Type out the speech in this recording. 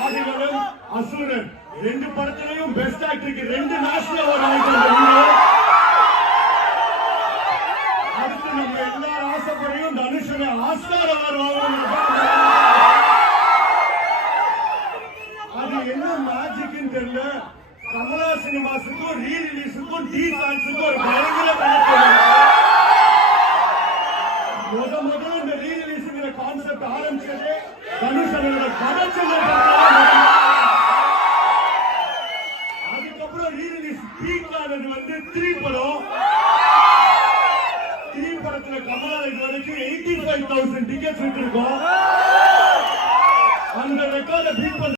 ஆதிகளும் அசுரன் 2 படத்திலையும் best ஆக்டருக்கு 2 national award வாங்கிட்டு அடுத்து நம்ம எல்லாரும் ஆசைப்படையும் தனுஷனை ஆஸ்கார் அவார்டு வாங்கணும். அது என்ன மேஜிக்னு தெரியல. கமலா சினிமாஸுக்கும் ரீ ரிலீஸுக்கும் டி ஃபேன்ஸுக்கும் ஒரு பயங்கர முதல்ல இந்த ரீ ரிலீஸுங்கிற கான்செப்ட் ஆரம்பிச்சதே தனுஷ் அவரோட கடச்சல். அதுக்கப்புறம் ரீ ரிலீஸ் பீக் ஆனது வந்து 3 படம். 3 படத்துல கமலா இது வரைக்கும் 85,000 டிக்கெட்ஸ் விட்டுருக்கோம். அந்த ரெக்கார்டை பீட்